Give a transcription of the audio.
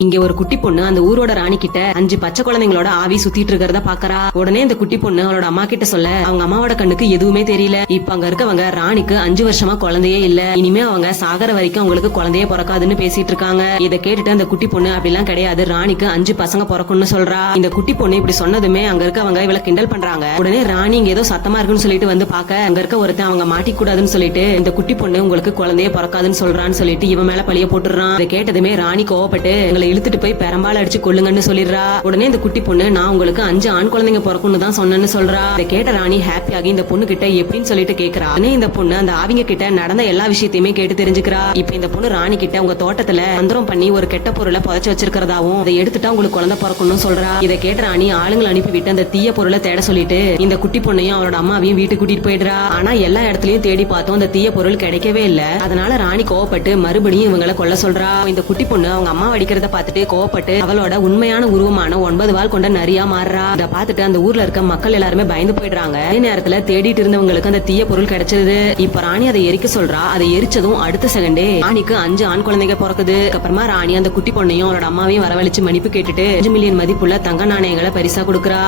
இங்க ஒரு குட்டி பொண்ணு அந்த ஊரோட ராணி கிட்ட 5 பச்சை குழந்தைங்களோட ஆவி சுத்திட்டு இருக்கிறத பாக்கறா. உடனே இந்த குட்டி பொண்ணு அவளோட அம்மா கிட்ட சொல்ல அவங்க அம்மாவோட கண்ணுக்கு எதுவுமே தெரியல. இப்ப அங்க இருக்கவங்க ராணிக்கு 5 வருஷமா குழந்தையே இல்ல, இனிமே அவங்க சாகர வரைக்கும் அவங்களுக்கு குழந்தையே பிறக்காதுன்னு பேசிட்டு இருக்காங்க. இதை கேட்டுட்டு அந்த குட்டி பொண்ணு அப்படிலாம் கிடையாது, ராணிக்கு 5 பசங்க பிறக்கும்னு சொல்றா. இந்த குட்டி பொண்ணு இப்படி சொன்னதுமே அங்க இருக்கவங்க இவளை கிண்டல் பண்றாங்க. உடனே ராணி இங்க ஏதோ சத்தமா இருக்குன்னு சொல்லிட்டு வந்து பாக்க அங்க இருக்க ஒருத்தன் அவங்க மாட்டிக்கூடாதுன்னு சொல்லிட்டு இந்த குட்டி பொண்ணு உங்களுக்கு குழந்தையே பிறக்காதுன்னு சொல்றான்னு சொல்லிட்டு இவன் மேல பழிய போட்டுறான். இதை கேட்டதுமே ராணி கோவப்பட்டு எங்களை இழுத்துட்டு போய் பெரம்பால அடிச்சு கொள்ளுங்கன்னு சொல்லிடுறா. உடனே இந்த குட்டி பொண்ணு நான் உங்களுக்கு 5 ஆண் குழந்தைங்க பிறக்கும்னு தான் சொன்னேன்னு சொல்றா. இதை கேட்ட ராணி ஹாப்பி ஆகி இந்த பொண்ணு கிட்ட எப்படின்னு சொல்லிட்டு கேக்குறா. இந்த பொண்ணு அந்த ஆவிங்க கிட்ட நடந்த எல்லா விஷயத்தையுமே கேட்டு தெரிஞ்சுக்கிறா. இப்ப இந்த பொண்ணு ராணி கிட்ட உங்க தோட்டத்துல மந்திரம் பண்ணி ஒரு கெட்ட பொருளை புதைச்சு வச்சிருக்கிறதாவும் அதை எடுத்துட்டா உங்களுக்கு குழந்தை பிறக்கணும்னு சொல்றா. இதை கேட்ட ராணி ஆளுங்களை அனுப்பிவிட்டு அந்த தீய பொருளை தேட சொல்லிட்டு இந்த குட்டி பொண்ணையும் அவளோட அம்மாவையும் வீட்டுக்கு கூட்டிட்டு போயிடுறா. ஆனா எல்லா இடத்துலயும் தேடி பார்த்தோம் அந்த தீய பொருள் கிடைக்கவே இல்ல. அதனால ராணி கோவப்பட்டு மறுபடியும் இவங்களை கொல்ல சொல்றா. இந்த குட்டி பொண்ணு அவங்க அம்மா அடிக்கிறத பார்த்துட்டு கோவப்பட்டு அவளோட உண்மையான உருவமான 9 வால் கொண்ட நரியா மாறுறா. இத பார்த்துட்டு அந்த ஊர்ல இருக்க மக்கள் எல்லாருமே பயந்து போயிடுறாங்க. அதே நேரத்துல தேடிட்டு இருந்தவங்களுக்கு அந்த தீய பொருள் கிடைச்சது. இப்ப ராணி அதை எரிக்க சொல்றா. அதை எரிச்சதும் அடுத்த செகண்டே ராணிக்கு 5 ஆண் குழந்தைங்க பிறக்குது. அப்புறமா ராணி அந்த குட்டி பொண்ணையும் அவளோட அம்மாவையும் வரவழைச்சு மன்னிப்பு கேட்டுட்டு 5 மில்லியன் மதிப்புள்ள தங்க நாணயங்களை பரிசா கொடுக்கறா.